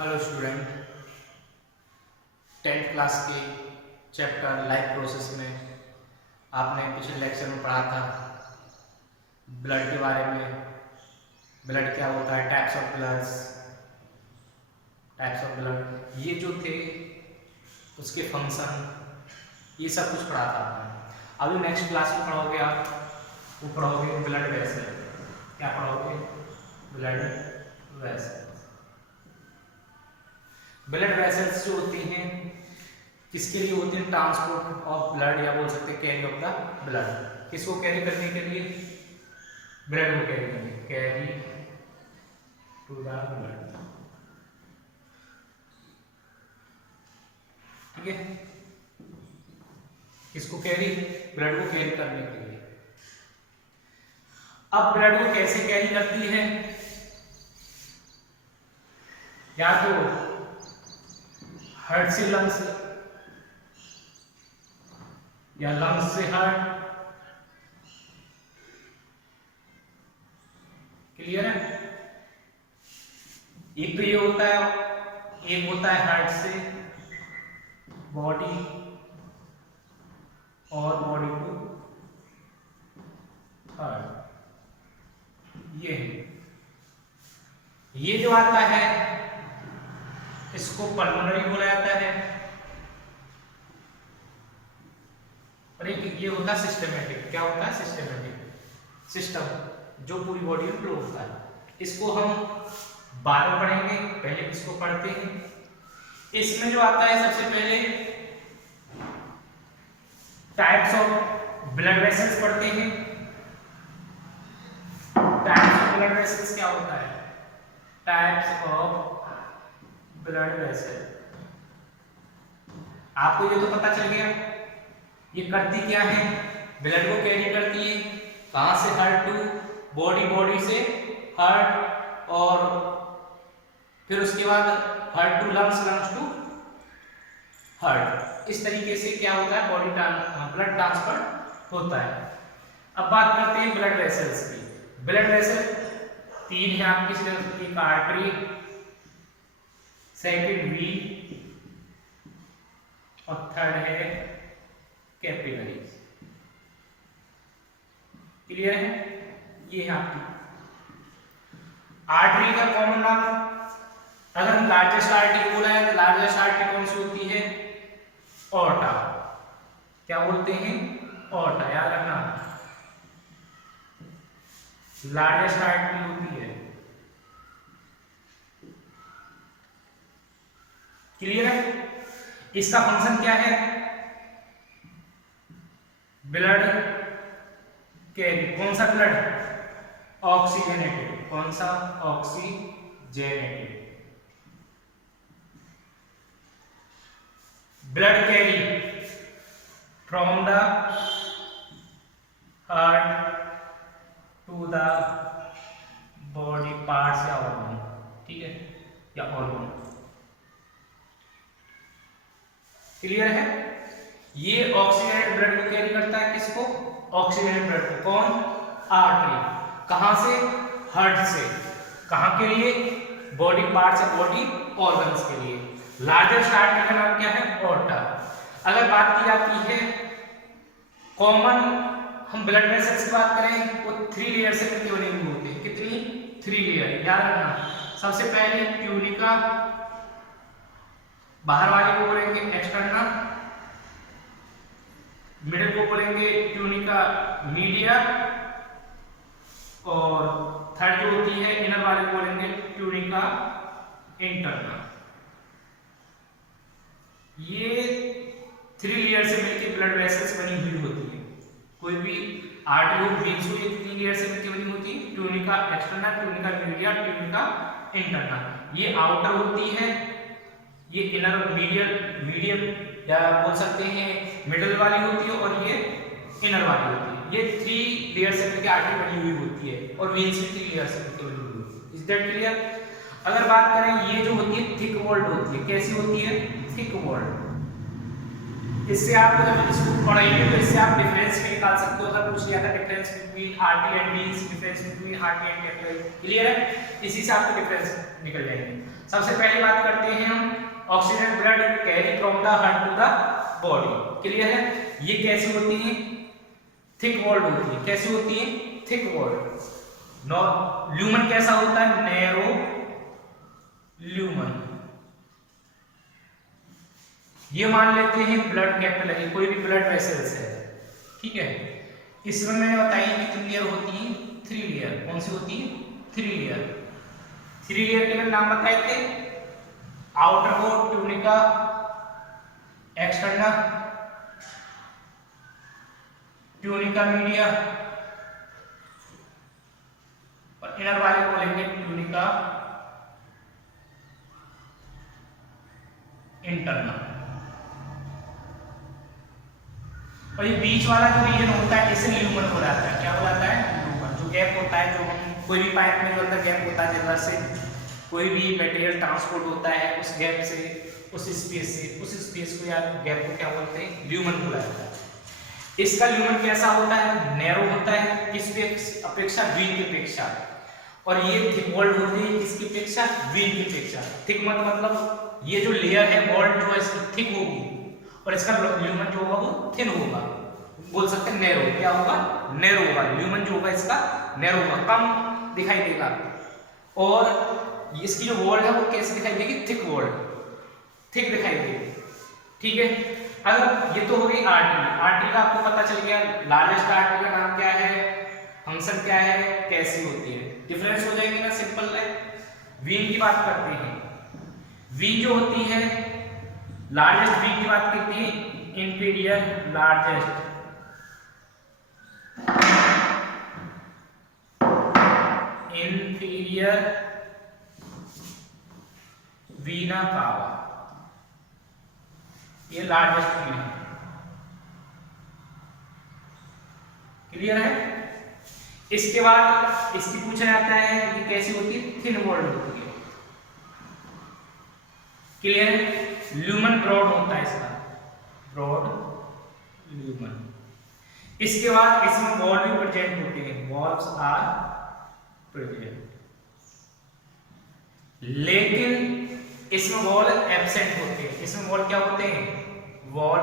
Hello student, 10th class के chapter life process में आपने पिछले लेक्चर में पढ़ा था ब्लड के बारे में। ब्लड क्या होता है, टाइप्स ऑफ ब्लड, ये जो थे उसके फंक्शन, ये सब कुछ पढ़ा था आपने। अभी नेक्स्ट क्लास में पढ़ोगे आप, वो पढ़ोगे ब्लड वेसल। क्या पढ़ोगे? Blood vessel. ब्लड वेसल्स जो होती हैं किसके लिए होती हैं? ट्रांसपोर्ट ऑफ ब्लड, या बोल सकते हैं कैरी ऑफ द ब्लड। किसको कैरी करने के लिए? ब्लड को कैरी करने, कैरी टू द ब्लड। ठीक है, किसको कैरी? ब्लड को कैरी करने के लिए। अब ब्लड को कैसे कैरी करती है? या तो हार्ट से लंग्स, या लंग्स से हार्ट। क्लियर है? एक तो ये होता है, एक होता है हार्ट से बॉडी और बॉडी टू हार्ट। ये जो आता है इसको पल्मोनरी बोला जाता है, और एक ये होता है सिस्टमेटिक। क्या होता है? सिस्टमेटिक सिस्टम जो पूरी बॉडी में फ्लो होता है। इसको हम बाद में पढ़ेंगे, पहले इसको पढ़ते हैं। इसमें जो आता है सबसे पहले टाइप्स ऑफ ब्लड वेसल्स पढ़ते हैं। टाइप्स ऑफ ब्लड वेसल्स क्या होता है? Types of blood vessel. आपको ये तो पता चल गया ये करती क्या है। ब्लड को कैरी करती है कहां से? हार्ट टू बॉडी, बॉडी से हार्ट, और फिर उसके बाद heart to lungs, lungs to heart. इस तरीके से क्या होता है? बॉडी ब्लड ट्रांसफर होता है। अब बात करते हैं ब्लड वेसल्स की। ब्लड वेसल तीन है आपकी सिर्फ, एक आर्टरी, सेकंड वी, और थर्ड है कैपिलरीज। क्लियर है? ये है आपकी आर्टरी का कॉमन नाम। अगर हम लार्जेस्ट आर्टरी बोला है तो लार्जेस्ट आर्टरी कौन सी होती है? ऑर्टा। क्या बोलते हैं? ऑर्टा। याद रखना, लार्जेस्ट आर्टरी होती है। क्लियर है? इसका फंक्शन क्या है? Blood carry. कौन सा ब्लड? ऑक्सीजनेटेड। कौन सा? Oxygenated. Blood carry from the heart to the body parts या ऑर्गन। ठीक है, या ऑर्गन। क्लियर है? ये ऑक्सीजनेटेड ब्लड को कैरी करता है। किसको? ऑक्सीजनेटेड ब्लड को। कौन? आर्टरी। कहां से? हार्ट से। कहां के लिए? बॉडी पार्ट्स या बॉडी ऑर्गन्स के लिए। लार्जेस्ट आर्टरी का नाम क्या है? ऑर्टा। अगर बात की जाती है कॉमन, हम ब्लड वेसल्स की बात करें, वो 3 लेयर से मिलकर बने हुए होते हैं। कितनी? 3 लेयर। याद रखना, सबसे पहले ट्यूनिका, बाहर वाले को बोलेंगे एक्सटर्नल, मिडिल को बोलेंगे ट्यूनिका मीडिया, और थर्ड जो होती है इनर वाले को बोलेंगे ट्यूनिका इंटरनल। ये 3 लेयर से मिलकर ब्लड वेसल्स बनी हुई होती है। कोई भी आर्टरी हो, वेन्स हो, ये 3 लेयर से मिलकर बनी होती है। Tunica external, tunica media, tunica internal. ये आउटर होती है, ये इनर मीडियम या बोल सकते हैं मिडिल वाली होती है, और ये इनर वाली होती है। ये 3 लेयर से मिलकर आर्टरी बनी हुई होती है, और वेन्स भी 3 लेयर से मिलकर बनी हुई होती है। Is that clear? अगर बात करें, ये जो होती है थिक वॉल्ड होती है। कैसी होती है? Thick walled. इससे आप जब इसको पढ़ेंगे तो इससे आप डिफरेंस भी निकाल सकते हो। अगर पूछ लिया था difference between artery and veins, difference between artery and capillary, clear है? इसी से आपको डिफरेंस निकल जाएंगे। सबसे पहले बात करते हैं हम oxygen blood carry from the heart to the body, clear है? ये कैसी होती है? थिक वॉल्ड होती है। कैसी होती है? Thick walled. ल्यूमन कैसा होता है? Narrow lumen. ये मान लेते हैं ब्लड कैपिलरी, कोई भी ब्लड वेसल्स है, ठीक है? इसमें मैंने बताई कितनी लेयर होती है? 3 लेयर। कौन सी होती है? 3 लेयर। 3 लेयर के मैंने नाम बताए थे, outer coat, tunica, external, tunica media, और इनर वाले को बोलेंगे ट्यूनिका इंटरनल। और ये बीच वाला जो रीजन होता है इसे ल्यूमन हो जाता है। क्या हो जाता है? ल्यूमन। जो गैप होता है, जो हम कोई भी पाइप में जो अंदर गैप होता है, जगह से कोई भी मटेरियल ट्रांसपोर्ट होता है, उस गैप से, उस स्पेस को या गैप को क्या बोलते हैं? ल्यूमन बोला जाता है। इसका ल्यूमन कैसा होता है? नैरो होता है। किस अपेक्षा? वीन की अपेक्षा। और ये थिक वॉल्ड होती है किसकी अपेक्षा? वीन की अपेक्षा। थिक मतलब ये जो लेयर है वॉल्ड जो है इसकी थिक होगी और इसका ल्यूमन जो होगा वो थिन होगा। बोल सकते हैं नैरो। क्या होगा? नैरो होगा। ल्यूमन जो होगा इसका नैरो होगा, कम दिखाई देगा। और इसकी जो वॉल है वो कैसे दिखाई देगी? थिक वॉल, थिक दिखाई देगी, ठीक है? अगर ये तो हो गई आर्टरी। आर्टरी का आपको पता चल गया, लार्जेस्ट आर्टरी का नाम क्या है, फंक्शन क्या है, कैसी होती है, डिफरेंस हो जाएंगे ना, सिंपल है। वीन की बात करते हैं। वीन जो होती है, लार्जेस्ट वीन की बात करती है, इंफीरियर लार्जेस्ट, इंफीरियर वीना कावा, ये लार्जेस्ट वीन है, क्लियर है? इसके बाद इसकी पूछा जाता है ये कैसी होती है? थिन वॉल्ड होती है, क्लियर है? ल्यूमन ब्रॉड होता है इसका, ब्रॉड ल्यूमन। इसके बाद इसमें वॉल भी प्रेजेंट होते हैं, वॉल्स आर प्रेजेंट, लेकिन इसमें वॉल एब्सेंट होते हैं। इसमें वॉल क्या होते हैं? Wall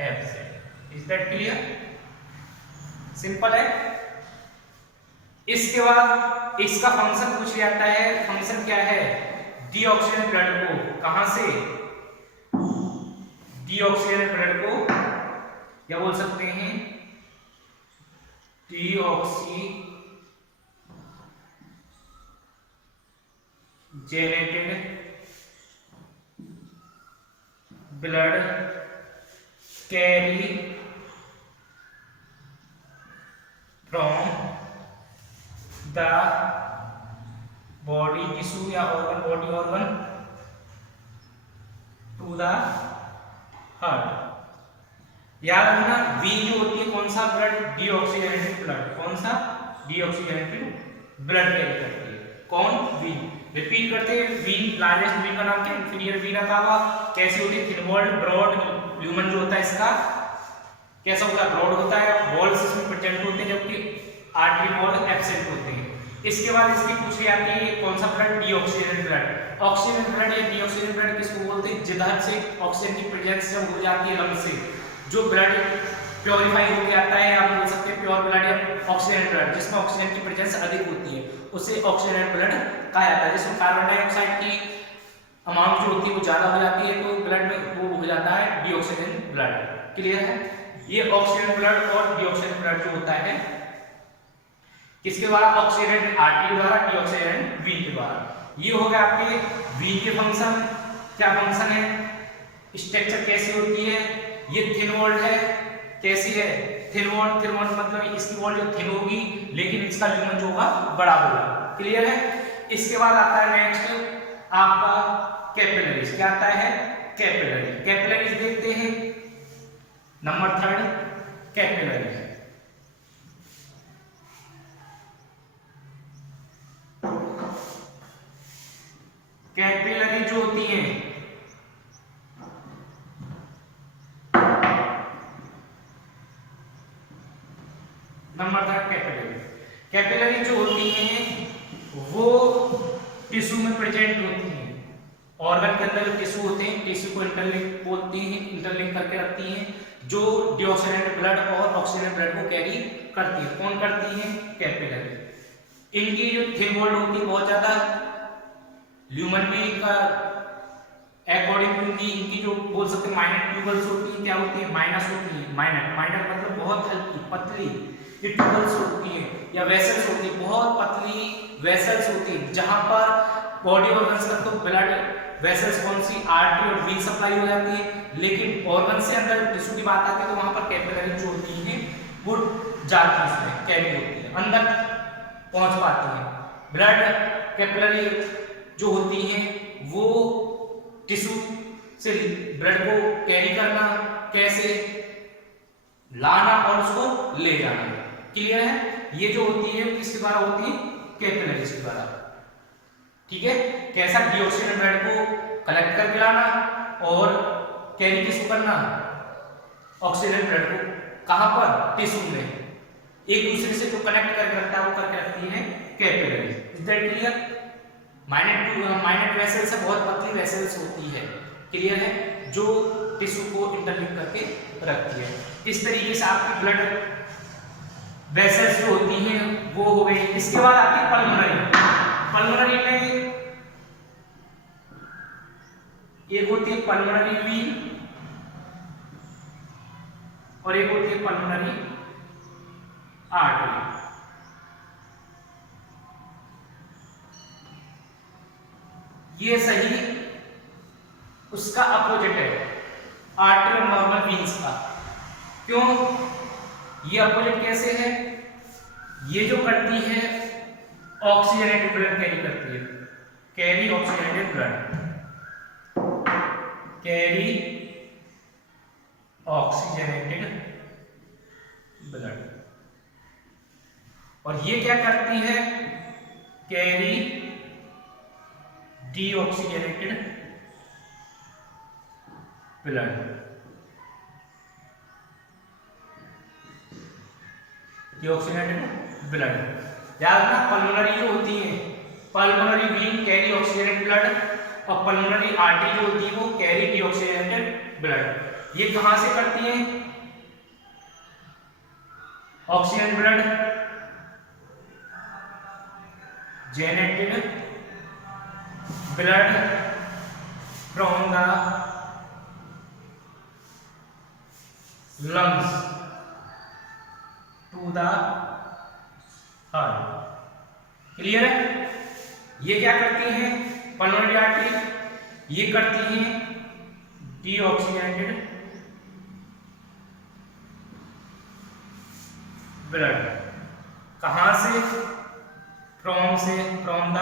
absent. Is that clear? Simple है। इसके बाद इसका फंक्शन पूछ जाता है। फंक्शन क्या है? डीऑक्सीजन ब्लड को कहां से? डीऑक्सीजन ब्लड को क्या बोल सकते हैं? Deoxygenated blood carry from the body tissue या organ, body organ to the heart. याद रखना, वीन जो होती है कौन सा ब्लड? Deoxygenated blood. कौन सा? डीऑक्सीजनेटेड ब्लड कैरी करती है। कौन? वीन। रिपीट करते हैं, वीन लार्जेस्ट वीन का नाम क्या? इंफीरियर वीना कावा। कैसी होती है? Thin walled, broad. ल्यूमन जो होता है इसका कैसा होता है? ब्रॉड होता है। वॉल्स इसमें प्रेजेंट होते हैं जबकि आर्टरी वॉल एब्सेंट होते हैं। इसके बाद इसकी पूछी जाती है कौन सा ब्लड? डीऑक्सीजन ब्लड। ऑक्सीजन ब्लड या डीऑक्सीजन ब्लड किसको बोलते हैं? जिधर से ऑक्सीजन की प्रेजेंस जब हो जाती है लंग से, जो ब्लड प्योरीफाई होकर आता है, आप बोल सकते हैं प्योर ब्लड या ऑक्सीजन ब्लड, जिसमें ऑक्सीजन की प्रेजेंस अधिक होती है, उसे ऑक्सीजन ब्लड कहा जाता है। जिसमें कार्बन डाइऑक्साइड की अमाउंट जो होती है वो ज्यादा हो जाती है तो ब्लड में वो हो जाता है डीऑक्सीजन ब्लड, क्लियर है? ये ऑक्सीजन ब्लड और डीऑक्सीजन ब्लड जो होता है किसके द्वारा? ऑक्सीजन आर्टरी द्वारा, डीऑक्सीजन वीन के द्वारा। ये हो गया आपके वीन के फंक्शन। क्या फंक्शन है? स्ट्रक्चर कैसी होती है? ये थिन वॉल्ड है। कैसी है? Thin walled. थिन वॉल्ड मतलब इसकी वॉल जो थिन होगी लेकिन इसका ल्यूमन जो होगा बड़ा होगा, क्लियर है? इसके बाद आता है नेक्स्ट आपका कैपिलरीज। क्या आता है? कैपिलरी। कैपिलरीज देखते हैं, नंबर 3 कैपिलरीज। कैपिलरी जो होती है टिश्यू में प्रेजेंट होती हैं। ऑर्गन के अंदर जो टिश्यू होते हैं, टिश्यू को इंटरलिंक बोलते हैं, इंटरलिंक करके रखती हैं, जो डीऑक्सीजेनेटेड ब्लड और ऑक्सीजनेटेड ब्लड को कैरी करती है। कौन करती है? कैपिलरी। इनकी जो थिन वॉल होती है बहुत ज्यादा, ह्यूमन बीइंग का अकॉर्डिंग टू इनकी जो बोल सकते हैं माइनर ट्यूबल्स होती है, क्या होती है? माइनस होती है। माइनर मतलब बहुत हल्की पतली, ये ट्यूबल्स होती है या वेसल्स होती है, बहुत पतली वेसल्स होती है, जहां पर बॉडी ऑर्गन्स तक तो ब्लड वेसल्स कौन सी? आर्टरी और वीन सप्लाई हो जाती है, लेकिन ऑर्गन से अंदर टिश्यू की बात आती है तो वहां पर कैपिलरी जो होती है वो जाती है, इसमें कैरी होती है, अंदर पहुंच पाती है। ब्लड कैपिलरी जो होती है वो टिश्यू से ब्लड को कैरी करना, कैसे? लाना और उसको ले जाना। क्लियर है? ये जो होती है किसके द्वारा होती है? कैपिलरीज के द्वारा। ठीक है? कैसा? डीऑक्सीजेनेटेड ब्लड को कलेक्ट करके लाना और कैरी किसको करना? ऑक्सीजनेटेड ब्लड को। कहां पर? टिश्यू में। एक दूसरे से जो कनेक्ट करके रखता है वो करके रखती है capillaries. Is that clear? Minor vessels से बहुत पतली वेसल्स होती है, क्लियर है, जो टिश्यू को इंटरलिंक करके रखती है। इस तरीके से आपकी ब्लड वेसल्स जो होती हैं वो हो गई। इसके बाद आती है पल्मोनरी। पल्मोनरी में एक होती है पल्मोनरी वीन और एक होती है पल्मोनरी आर्टरी। ये सही उसका अपोजिट है आर्टरी और नॉर्मल वीन्स का। क्यों? ये अपोजिट कैसे है? ये जो करती है ऑक्सीजनेटेड ब्लड कैरी करती है, carry oxygenated blood, carry oxygenated blood, और ये क्या करती है? Carry deoxygenated blood. Deoxygenated blood याद रखना। पल्मोनरी जो होती है, pulmonary Wien carry oxygenated blood और पल्मोनरी आर्टरी जो होती है वो कैरी डीऑक्सीजनेटेड ब्लड। ये कहां से करती है? Oxygen blood जेनेटेड blood from the lungs to the heart। Clear है? ये क्या करती हैं? पल्मोनरी आर्टरी ये करती हैं डीऑक्सीजनेटेड ब्लड। कहां से? From the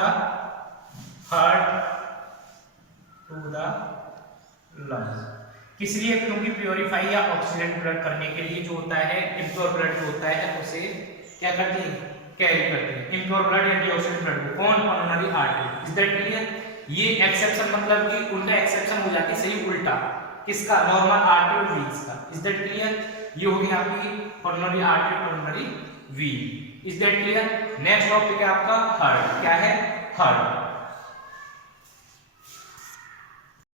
heart to the lungs. किस लिए? क्योंकि प्योरीफाई या ऑक्सीजन ब्लड करने के लिए जो होता है इम्प्योर ब्लड जो होता है उसे क्या करती है? कैरी करती है। इम्प्योर ब्लड या डीऑक्सीजन ब्लड को कौन? Pulmonary artery. Is that clear? ये एक्सेप्शन मतलब कि उनका एक्सेप्शन हो जाती है सही उल्टा किसका? नॉर्मल आर्टरी और वीन्स का। Is that clear? ये हो गई आपकी pulmonary artery, pulmonary Wien. Is that clear? Next topic है आपका हार्ट। क्या है? हार्ट।